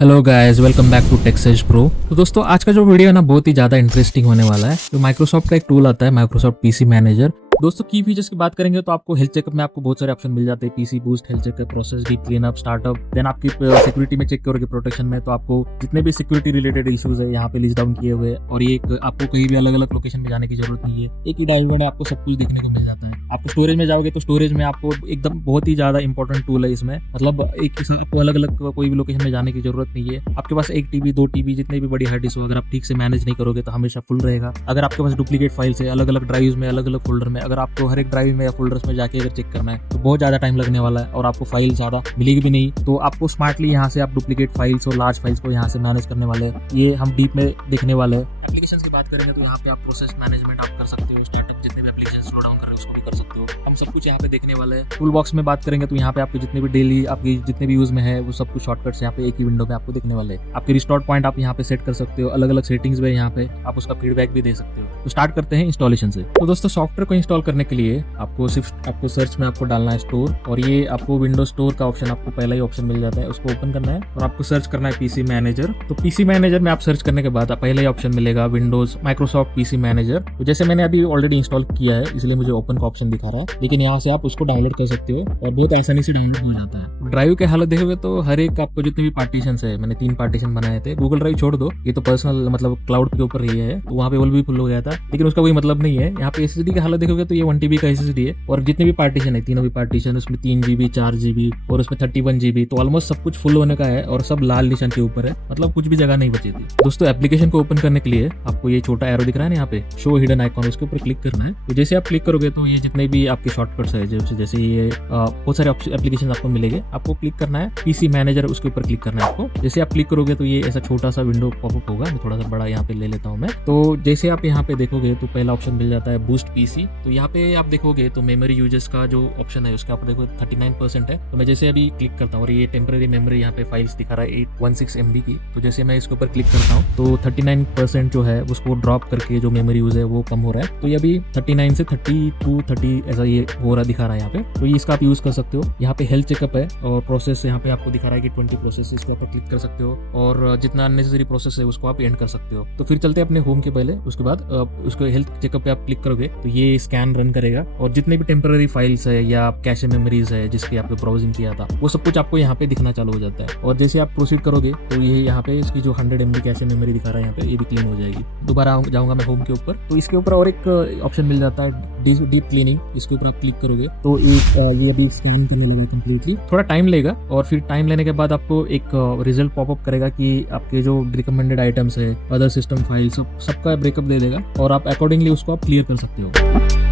Hello guys, welcome back to Texas pro. तो दोस्तों, आज का जो वीडियो है ना बहुत ही ज़्यादा इंटरेस्टिंग होने वाला है। तो माइक्रोसॉफ्ट का एक टूल आता है, माइक्रोसॉफ्ट पीसी मैनेजर। दोस्तों, की फीचर्स की बात करेंगे तो आपको हेल्थ चेकअप में आपको बहुत सारे ऑप्शन मिल जाते हैं। PC boost, health checkup, process deep cleanup, startup. Then आपकी सिक्योरिटी में चेक करोगे, प्रोटेक्शन में तो आपको जितने भी सिक्योरिटी रिलेटेड इश्यूज है यहाँ पे लिस्ट डाउन किए हुए हैं। और ये आपको कहीं भी अलग अलग लोकेशन में जाने की जरूरत नहीं है, एक ही डायग्राम में आपको सब कुछ देखने को मिल जाता है। आपको स्टोरेज में जाओगे तो स्टोरेज में आपको एकदम बहुत ही ज्यादा इंपॉर्टेंट टूल है इसमें। मतलब एक आपको अलग अलग कोई भी लोकेशन में जाने की जरूरत नहीं है। आपके पास 1 TB 2 TB जितने भी बड़ी हार्ड डिस्क हो, अगर आप ठीक से मैनेज नहीं करोगे तो हमेशा फुल रहेगा। अगर आपके पास डुप्लीकेट फाइल्स है अलग अलग ड्राइव्स में, अलग अलग फोल्डर में, अगर आपको हर एक ड्राइव में या फोल्डर्स में जाके अगर चेक करना है तो बहुत ज्यादा टाइम लगने वाला है और आपको फाइल ज्यादा मिलेगी भी नहीं। तो आपको स्मार्टली यहाँ से आप डुप्लीकेट फाइल्स और लार्ज फाइल्स को यहाँ से मैनेज करने वाले हैं। ये हम डीप में देखने वाले हैं। एप्लीकेशन की बात करेंगे तो यहाँ पे आप प्रोसेस मैनेजमेंट आप कर सकते हो, स्टार्टअप जितने भी एप्लीकेशन स्लो डाउन कर रहे हैं उसको भी कर सकते हो। हम सब कुछ यहाँ पे देखने वाले हैं। टूल बॉक्स में बात करेंगे तो यहाँ पे आपके जितने भी डेली आपकी जितने भी यूज में है वो सब कुछ शॉर्टकट्स यहाँ पे एक ही विंडो में आपको दिखने वाले हैं। आपके रिस्टोर पॉइंट आप यहाँ पे सेट कर सकते हो, अलग अलग सेटिंग्स में यहाँ पे आप उसका फीडबैक भी दे सकते हो। तो स्टार्ट करते हैं इंस्टॉलेशन से। तो दोस्तों, सॉफ्टवेयर को इंस्टॉल करने के लिए आपको सिर्फ आपको सर्च में आपको डालना है स्टोर, और ये आपको विंडो स्टोर का ऑप्शन आपको पहला ही ऑप्शन मिल जाता है, उसको ओपन करना है और आपको सर्च करना है पीसी मैनेजर। तो पीसी मैनेजर में आप सर्च करने के बाद पहला ही ऑप्शन मिलेगा विंडोज माइक्रोसॉफ्ट पीसी मैनेजर। तो जैसे मैंने अभी ऑलरेडी इंस्टॉल किया है इसलिए मुझे ओपन का ऑप्शन दिखा रहा है, लेकिन यहाँ से आप उसको डाउनलोड कर सकते हो और बहुत आसानी से डाउनलोड हो जाता है। ड्राइव के हालत देखोगे तो हर एक आपको जितने भी पार्टीशन है, मैंने 3 पार्टीशन बनाए थे। गूगल ड्राइव छोड़ दो, ये तो पर्सनल मतलब क्लाउड के ऊपर ही है, तो वहाँ पे वो भी फुल हो गया था, लेकिन उसका कोई मतलब नहीं है। यहाँ पे एसएसडी की हालत देखोगे तो ये 1 TB का एसएसडी है और जितने भी पार्टीशन है तीनों भी पार्टीशन उसमें 3 GB 4 GB और उसमें 31 GB, तो ऑलमोस्ट सब कुछ फुल होने का है और सब लाल निशान के ऊपर है, मतलब कुछ भी जगह नहीं बची थी। दोस्तों, एप्लीकेशन को ओपन करने के लिए आपको ये छोटा एरो दिख रहा है ना यहाँ पे, शो हिडन आइकॉन, उसके ऊपर क्लिक करना है। तो जैसे आप क्लिक करोगे तो ये जितने भी आपके शॉर्टकट्स है जैसे ये बहुत सारे एप्लीकेशन आपको मिलेंगे, आपको क्लिक करना है पीसी मैनेजर, उसके ऊपर क्लिक करना है आपको। जैसे आप क्लिक करोगे तो ये ऐसा छोटा सा विंडो पॉपअप होगा। मैं थोड़ा सा बड़ा यहाँ पे ले लेता हूँ मैं। तो जैसे आप यहाँ पे देखोगे तो पहला ऑप्शन मिल जाता है बूस्ट पीसी। तो यहाँ पे आप देखोगे तो मेमोरी यूजेस का जो ऑप्शन है उसका आप देखो 39% है। तो मैं जैसे अभी क्लिक करता हूँ और ये टेम्पररी मेमोरी यहाँ पे फाइल्स दिखा रहा है 816 MB की। तो जैसे मैं इसके ऊपर क्लिक करता हूँ तो 39% जो है उसको ड्रॉप करके जो मेमोरी यूज है वो कम हो रहा है। तो ये अभी 39 से 32 30 ऐसा ये हो रहा दिखा रहा है यहाँ पे। तो ये इसका आप यूज कर सकते हो। यहाँ पे हेल्थ चेकअप है और प्रोसेस यहाँ पे आपको दिखा रहा है कि 20 प्रोसेस, इसके ऊपर क्लिक कर सकते हो और जितना अननेसेसरी प्रोसेस है उसको आप एंड कर सकते हो। तो फिर चलते हैं अपने होम के पहले, उसके बाद उसको हेल्थ चेकअप पे आप क्लिक करोगे तो ये स्कैन रन करेगा और जितने भी टेम्पररी फाइल्स है या कैशे मेमोरीज है जिसकी आपने ब्राउजिंग किया था वो सब कुछ आपको यहाँ पे दिखना चालू हो जाता है। और जैसे आप प्रोसीड करोगे तो ये यहाँ पे इसकी जो 100 MB कैशे मेमोरी दिखा रहा है यहाँ पे, ये भी क्लीन हो जाएगी। दोबारा जाऊंगा मैं होम के ऊपर, तो इसके ऊपर और एक ऑप्शन मिल जाता है डीप क्लीनिंग। इसके ऊपर आप क्लिक करोगे तो ये अभी स्कैन करने लगेगा कंप्लीटली, थोड़ा टाइम लेगा और फिर टाइम लेने के बाद आपको एक रिजल्ट पॉपअप करेगा कि आपके जो रिकमेंडेड आइटम्स है, अदर सिस्टम फाइल सबका ब्रेकअप दे देगा और आप अकॉर्डिंगली उसको आप क्लियर कर सकते हो।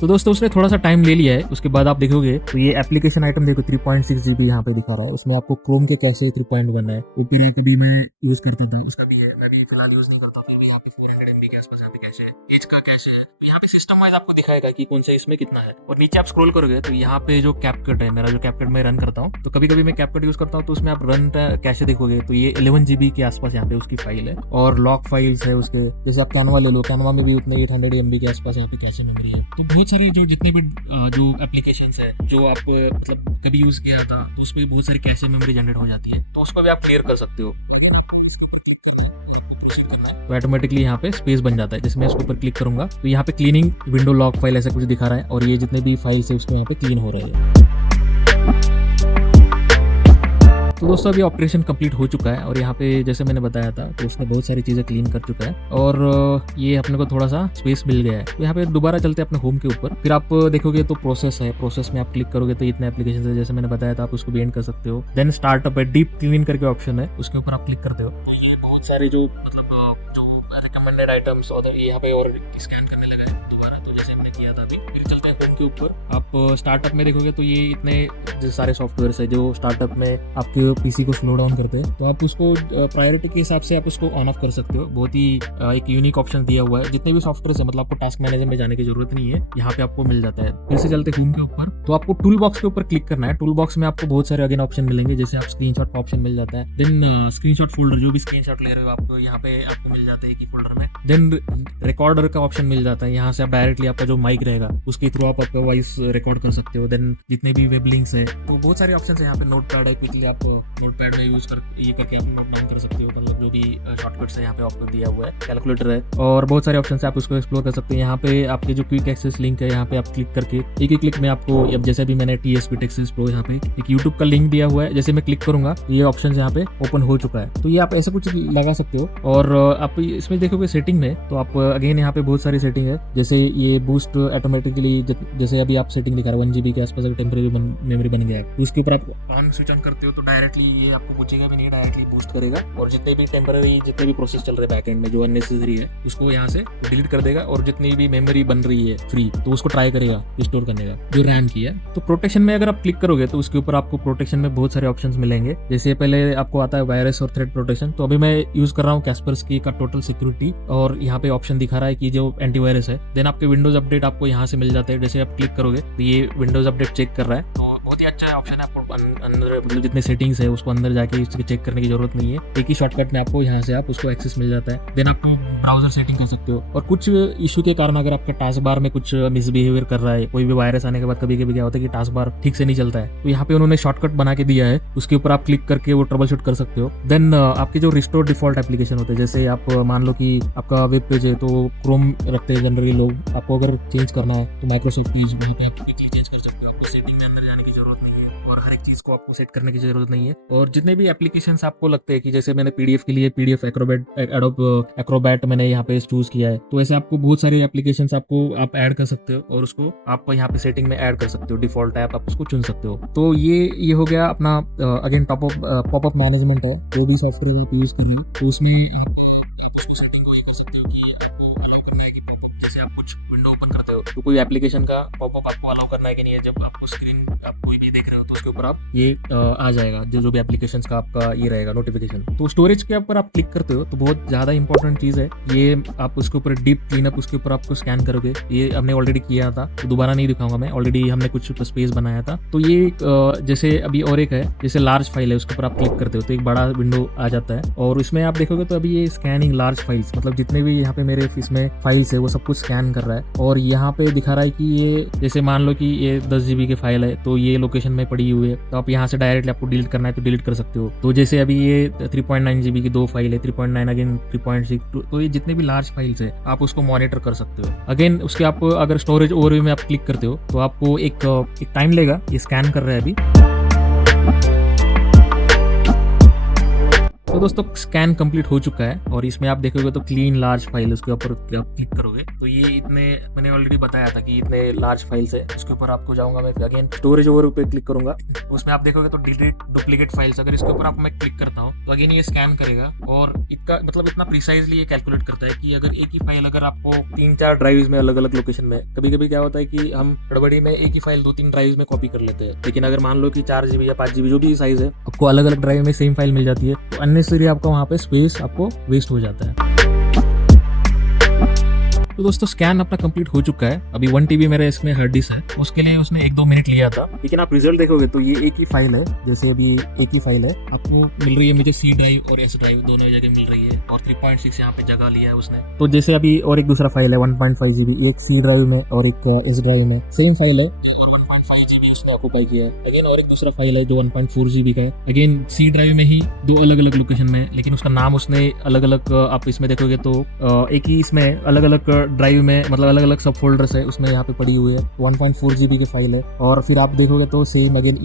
तो दोस्तों, उसने थोड़ा सा टाइम ले लिया है। उसके बाद आप देखोगे तो ये एप्लीकेशन आइटम देखो 3.6 GB यहाँ पे दिखा रहा है। उसमें आपको क्रोम के कैसे 3.1 है, ऊपर कभी मैं यूज करता था उसका भी है, मैं भी फिलहाल यूज नहीं करता, फिर भी यहाँ पे 400 MB के आसपास यहाँ पे कैशे है, एज का कैशे है। तो यहाँ पे सिस्टम वाइज आपको दिखाएगा कि कौन सा इसमें कितना है। और नीचे आप स्क्रॉल करोगे तो यहाँ पे जो कैपकट है, मेरा जो कैपकट मैं रन करता हूँ, तो कभी कभी मैं कैपकट यूज करता हूँ तो उसमें आप रन कैशे देखोगे तो ये 11 GB के आसपास यहाँ पे उसकी फाइल है। और लॉक फाइल्स है उसके, जैसे आप कैनवा ले लो, कैनवा में भी उतने 800 MB के आसपास यहाँ पे कैशे मेमोरी है। तो बहुत सारे जो जितने भी जो एप्लीकेशंस है जो आप मतलब कभी यूज किया था तो उसमें बहुत सारी कैशे मेमोरी जनरेट हो जाती है, तो उसको भी आप क्लियर कर सकते हो। तो ऑटोमेटिकली यहाँ पे स्पेस बन जाता है। जैसे मैं इसके ऊपर क्लिक करूंगा तो यहाँ पे क्लीनिंग विंडो लॉक फाइल ऐसा कुछ दिखा रहा है और ये जितने भी फाइल्स है उसको यहाँ पे क्लीन हो रहे हैं। तो दोस्तों, अभी ऑपरेशन कंप्लीट हो चुका है और यहाँ पे जैसे मैंने बताया था तो उसने बहुत सारी चीज़ें क्लीन कर चुका है और ये अपने को थोड़ा सा स्पेस मिल गया है। तो यहाँ पे दोबारा चलते हैं अपने होम के ऊपर। फिर आप देखोगे तो प्रोसेस है, प्रोसेस में आप क्लिक करोगे तो इतने एप्लीकेशन है जैसे मैंने बताया था, आप उसको भी एंड कर सकते हो। देन स्टार्टअप है, डीप क्लीनिंग करके ऑप्शन है, उसके ऊपर आप क्लिक करते हो। बहुत सारे जो मतलब जो रिकमेंडेड आइटम्स और यहाँ पे और स्कैन करने लगा है दोबारा, तो जैसे हमने किया था अभी। फिर चलते हैं होम के ऊपर। आप स्टार्टअप में देखोगे तो ये इतने सारे सॉफ्टवेयर है जो स्टार्टअप में आपके पीसी को स्लो डाउन करते हैं, तो आप उसको प्रायोरिटी के हिसाब से आप उसको ऑन ऑफ कर सकते हो। बहुत ही एक यूनिक ऑप्शन दिया हुआ है। जितने भी सॉफ्टवेयर है मतलब आपको टास्क मैनेजर में जाने की जरूरत नहीं है, यहाँ पे आपको मिल जाता है। फिर से चलते होम के ऊपर, तो आपको टूल बॉक्स के ऊपर क्लिक करना है। टूल बॉक्स में आपको बहुत सारे अगेन ऑप्शन मिलेंगे, जैसे आप स्क्रीनशॉट का ऑप्शन मिल जाता है। देन स्क्रीनशॉट फोल्डर, जो भी स्क्रीनशॉट ले रहे हो आपको यहाँ पे आपको मिल जाता है एक ही फोल्डर में। देन रिकॉर्डर का ऑप्शन मिल जाता है, यहाँ से आप डायरेक्टली डायरेक्टली आपका जो माइक रहेगा उसके थ्रू आप आपका वॉइस रिकॉर्ड कर सकते हो। देन जितने भी वेब लिंक्स है तो बहुत सारे ऑप्शन है यहाँ पे। नोट पैड है, क्विकली आप नोट पैड में यूज कर ये करके आप नोट डाउन कर सकते हो, मतलब जो भी शॉर्टकट्स है यहाँ पे आपको दिया हुआ है। कैलकुलेटर है और बहुत सारे ऑप्शन है, आप उसको एक्सप्लोर कर सकते हैं। यहाँ पे आपके जो क्विक एक्सेस लिंक है यहाँ पे आप क्लिक करके एक ही क्लिक में आपको, अब जैसे भी मैंने TSP टेक्सेस प्रो यहाँ पे एक यूट्यूब का लिंक दिया हुआ है, जैसे मैं क्लिक करूंगा ये ऑप्शन यहाँ पे ओपन हो चुका है। तो ये आप ऐसा कुछ लगा सकते हो। और आप इसमें देखोगे सेटिंग में तो आप अगेन यहाँ पे बहुत सारी सेटिंग है, जैसे ये बूस्ट ऑटोमेटिकली, जैसे अभी आप सेटिंग दिखा रहा है 1 GB के आसपास अगर टेम्परेरी मेमोरी बन गया है तो इसके ऊपर आप ऑन स्विच ऑन करते हो तो डायरेक्टली ये आपको पूछेगा भी नहीं, डायरेक्टली बूस्ट करेगा और जितने भी टेम्परेरी जितने भी प्रोसेस चल रहे हैं बैकएंड में जो अननेसेसरी है उसको यहाँ से डिलीट कर देगा और जितनी भी मेमोरी बन रही है फ्री तो उसको ट्राई करेगा स्टोर करने का जो रैम की है। तो प्रोटेक्शन में अगर आप क्लिक करोगे तो उसके ऊपर आपको प्रोटेक्शन में बहुत सारे ऑप्शंस मिलेंगे। जैसे पहले आपको आता है वायरस और थ्रेड प्रोटेक्शन, तो अभी मैं यूज कर रहा हूँ कैस्परस्की का टोटल सिक्योरिटी और यहाँ पे ऑप्शन दिखा रहा है कि जो एंटीवायरस है। देन आपके विंडोज अपडेट आपको यहाँ से मिल जाते हैं, जैसे आप क्लिक करोगे तो ये विंडोज अपडेट चेक कर रहा है। तो बहुत ही अच्छा ऑप्शन है, आपको अंदर मतलब जितने सेटिंग्स है उसको अंदर जाके इसके चेक करने की जरूरत नहीं है, एक ही शॉर्टकट में आपको यहाँ से आप उसको एक्सेस मिल जाता है। देन आप ब्राउजर सेटिंग कर सकते हो। और कुछ इशू के कारण अगर आपका टास्क बार में कुछ मिसबिहेवियर कर रहा है, कोई भी वायरस आने के बाद कभी कभी क्या होता है कि टास्क बार ठीक से नहीं चलता है, तो यहाँ पे उन्होंने शॉर्टकट बना के दिया है, उसके ऊपर आप क्लिक करके वो ट्रबल शूट कर सकते हो। देन आपके जो रिस्टोर डिफॉल्ट एप्लीकेशन होते हैं, जैसे आप मान लो कि आपका वेब पेज है तो क्रोम रखते हैं जनरली लोग, आपको अगर चेंज करना है तो माइक्रोसॉफ्ट पेज वहाँ पे आप क्विकली चेंज कर सकते हो, आपको सेटिंग में अंदर जाने की जरूरत नहीं है और हर एक चीज को आपको सेट करने की जरूरत नहीं है। और जितने भी एप्लीकेशंस आपको लगते हैं कि जैसे मैंने PDF के लिए PDF एक्रोबैट मैंने यहाँ पे चूज किया है, तो ऐसे आपको बहुत सारे एप्लीकेशंस आपको आप ऐड कर सकते हो और उसको आप यहाँ पे सेटिंग में ऐड कर सकते हो, डिफॉल्ट ऐप आप उसको चुन सकते हो। तो ये हो गया अपना अगेन पॉपअप मैनेजमेंट है, जो भी सॉफ्टवेयर आप यूज कर रहे हो तो इसमें आप उसको सेटिंग को ये कर सकते हो कि आपको अलाउ करना है कि पॉपअप, जैसे आप कुछ विंडो ओपन करते हो तो कोई एप्लीकेशन का पॉपअप आपको अलाउ करना है कि नहीं है, जब आपको स्क्रीन आप कोई भी देख रहे हो तो उसके ऊपर आप ये आ जाएगा जो भी एप्लीकेशंस का आपका ये रहेगा नोटिफिकेशन। तो स्टोरेज के ऊपर आप क्लिक करते हो तो बहुत ज्यादा इंपॉर्टेंट चीज है ये, आप उसके ऊपर डीप क्लीनअप उसके ऊपर आपको स्कैन करोगे, ये हमने ऑलरेडी किया था तो दोबारा नहीं दिखाऊंगा मैं, ऑलरेडी हमने कुछ स्पेस बनाया था। तो ये जैसे अभी और एक है, जैसे लार्ज फाइल है उसके ऊपर आप क्लिक करते हो तो एक बड़ा विंडो आ जाता है और इसमें आप देखोगे तो अभी ये स्कैनिंग लार्ज फाइल्स, मतलब जितने भी यहाँ पे मेरे इसमें फाइल्स है वो सब कुछ स्कैन कर रहा है। और यहाँ पे दिखा रहा है कि ये जैसे मान लो कि ये 10 GB की फाइल है तो ये लोकेशन में पड़ी हुई है, तो आप यहाँ से डायरेक्टली आपको डिलीट करना है तो डिलीट कर सकते हो। तो जैसे अभी ये 3.9 GB की 2 फाइल है, 3.9 अगेन 3.6, तो ये जितने भी लार्ज फाइल्स है आप उसको मॉनिटर कर सकते हो। अगेन उसके आप अगर स्टोरेज ओवरव्यू में आप क्लिक करते हो तो आपको एक टाइम लेगा, ये स्कैन कर रहा है अभी। तो दोस्तों स्कैन कंप्लीट हो चुका है और इसमें आप देखोगे तो क्लीन लार्ज फाइल, उसके ऊपर आप क्लिक करोगे तो ये इतने, मैंने ऑलरेडी बताया था कि इतने लार्ज फाइल्स है, इसके ऊपर आपको जाऊंगा मैं अगेन स्टोरेज ओवरव्यू पे क्लिक करूंगा, उसमें आप देखोगे तो डिलीट डुप्लीकेट फाइल्स, अगर इसके ऊपर आप मैं क्लिक करता हूँ तो अगेन ये स्कैन करेगा और इसका मतलब इतना प्रिसाइजली ये कैलकुलेट करता है कि अगर एक ही फाइल अगर आपको 3-4 ड्राइव्स में अलग अलग लोकेशन में, कभी कभी क्या होता है कि हम गड़बड़ी में एक ही फाइल 2-3 ड्राइव्स में कॉपी कर लेते हैं, लेकिन अगर मान लो कि 4 GB या 5 GB जो भी साइज है आपको अलग अलग ड्राइव में सेम फाइल मिल जाती है, तो अननेसेसरी आपका वहाँ पे स्पेस आपको वेस्ट हो जाता है। तो दोस्तों स्कैन अपना कंप्लीट हो चुका है, अभी 1 TB मेरा इसमें हार्ड डिस्क है, उसके लिए उसने 1-2 मिनट लिया था, लेकिन आप रिजल्ट देखोगे तो ये एक ही फाइल है, जैसे अभी एक ही फाइल है आपको मिल रही है, मुझे C ड्राइव और S ड्राइव दोनों जगह मिल रही है और 3.6 यहाँ पे जगह लिया है उसने। तो जैसे अभी और एक दूसरा फाइल है 1.5 GB, एक C ड्राइव में और एक S ड्राइव में, सेम फाइल है और 1.5 GB उसने ऑक्यूपाई किया है। अगेन और एक दूसरा फाइल है जो 1.4 GB का है, अगेन C ड्राइव में ही 2 अलग अलग लोकेशन में, लेकिन उसका नाम उसने अलग अलग, आप इसमें देखोगे तो एक ही इसमें अलग अलग ड्राइव में, मतलब अलग अलग सब फोल्डर्स है उसमें यहाँ पे पड़ी हुई है, 1.4 GB की फाइल है। और फिर आप देखोगे तो सेम अगेन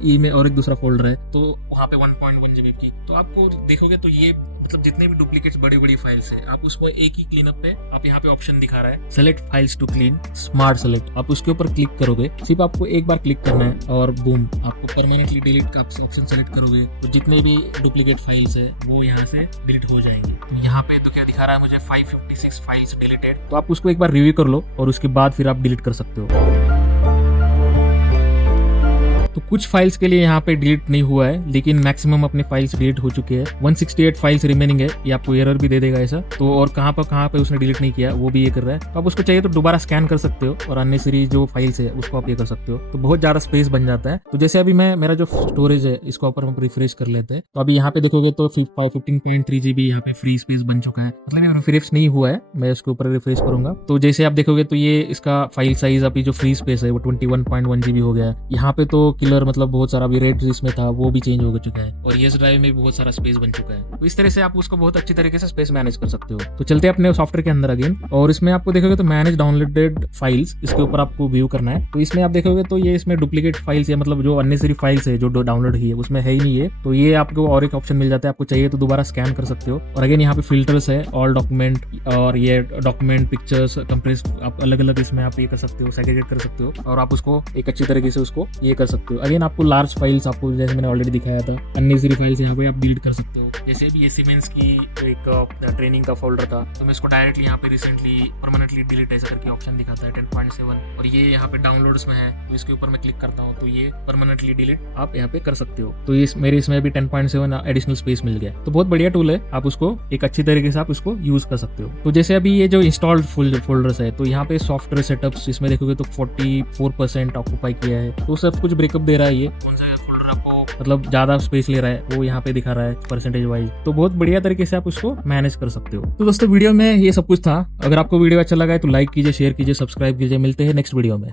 ई में और एक दूसरा फोल्डर है तो वहाँ पे 1.1 GB की। तो आपको देखोगे तो ये मतलब जितने भी डुप्लीकेट्स बड़ी बड़ी फाइल्स है आप उसको एक ही क्लीन अप पे, आप यहाँ पे ऑप्शन दिखा रहा है select files to clean smart select, आप उसके ऊपर क्लिक करोगे, सिर्फ आपको एक बार क्लिक करना है और बूम आपको परमानेंटली डिलीट का ऑप्शन सेलेक्ट करोगे तो जितने भी डुप्लीकेट फाइल्स है वो यहाँ से डिलीट हो जाएंगे। तो यहाँ पे तो क्या दिखा रहा है मुझे 556 फाइल्स डिलीटेड, तो आप उसको एक बार रिव्यू कर लो और उसके बाद फिर आप डिलीट कर सकते हो। तो कुछ फाइल्स के लिए यहाँ पे डिलीट नहीं हुआ है, लेकिन मैक्सिमम अपने फाइल्स डिलीट हो चुके हैं। 168 फाइल्स रिमेनिंग है, ये आपको एरर भी दे देगा ऐसा। तो और कहाँ पे उसने डिलीट नहीं किया वो भी ये कर रहा है। तो आप उसको चाहिए तो दोबारा स्कैन कर सकते हो और अननेसेसरी जो फाइल्स है उसको आप ये कर सकते हो। तो बहुत ज्यादा स्पेस बन जाता है। तो जैसे अभी मेरा जो स्टोरेज है इसको ऊपर हम रिफ्रेश कर लेते हैं। तो अभी यहाँ पे देखोगे तो 15.3 GB यहाँ पे फ्री स्पेस बन चुका है, मतलब रिफ्रेश नहीं हुआ है। मैं इसके ऊपर रिफ्रेश करूंगा तो जैसे आप देखोगे तो ये इसका फाइल साइज अभी जो फ्री स्पेस है वो 21.1 GB हो गया है। यहाँ पे तो किलर मतलब बहुत सारा अभी रेट इसमें था वो भी चेंज हो चुका है, और ये ड्राइव में भी बहुत सारा स्पेस बन चुका है। तो इस तरह से आप उसको बहुत अच्छी तरीके से स्पेस मैनेज कर सकते हो। तो चलते हैं अपने सॉफ्टवेयर के अंदर अगेन, और इसमें आपको देखोगे तो मैनेज डाउनलोडेड फाइल्स, इसके ऊपर आपको व्यू करना है। तो इसमें आप देखोगे तो ये इसमें डुप्लीकेट फाइल्स है, मतलब जो अननेसेसरी फाइल्स है जो डाउनलोड की है उसमें है ही नहीं है। तो ये आपको और एक ऑप्शन मिल जाता है, आपको चाहिए तो दोबारा स्कैन कर सकते हो। और अगेन यहाँ पे फिल्टर्स है, ऑल डॉक्यूमेंट, और ये डॉक्यूमेंट, पिक्चर्स, कंप्रेस, आप अलग अलग इसमें आप ये कर सकते हो, सेग्रीगेट कर सकते हो, और आप उसको एक अच्छी तरीके से उसको ये कर सकते हो। अगेन आपको लार्ज फाइल्स, आपको जैसे मैंने ऑलरेडी दिखाया था, अननेसेसरी फाइल्स यहाँ पे आप डिलीट कर सकते हो। जैसे भी ये सीमेंस की एक ट्रेनिंग का फोल्डर था, तो मैं इसको डायरेक्टली यहाँ पे रिसेंटली परमानेंटली डिलीट ऐसा करके ऑप्शन दिखाता है 10.7, और ये यहाँ पे डाउनलोड्स में है, तो इसके ऊपर मैं क्लिक करता हूँ तो ये परमानेंटली डिलीट आप यहाँ पे कर सकते हो। तो मेरे इसमें भी 10.7 एडिशनल स्पेस मिल गया। तो बहुत बढ़िया टूल है, आप उसको एक अच्छी तरीके से आप उसको यूज कर सकते हो। तो जैसे अभी ये जो इंस्टॉल्ड फोल्डर्स है, तो यहाँ पे सॉफ्टवेयर सेटअप्स इसमें देखोगे तो 44% ऑक्यूपाई किया है। तो सब कुछ ब्रेकअप दे रहा है, ये कौन सा फोल्डर आपको मतलब ज्यादा स्पेस ले रहा है वो यहाँ पे दिखा रहा है परसेंटेज वाइज। तो बहुत बढ़िया तरीके से आप उसको मैनेज कर सकते हो। तो दोस्तों वीडियो में ये सब कुछ था। अगर आपको वीडियो अच्छा लगा है तो लाइक कीजिए, शेयर कीजिए, सब्सक्राइब कीजिए। मिलते हैं नेक्स्ट वीडियो में।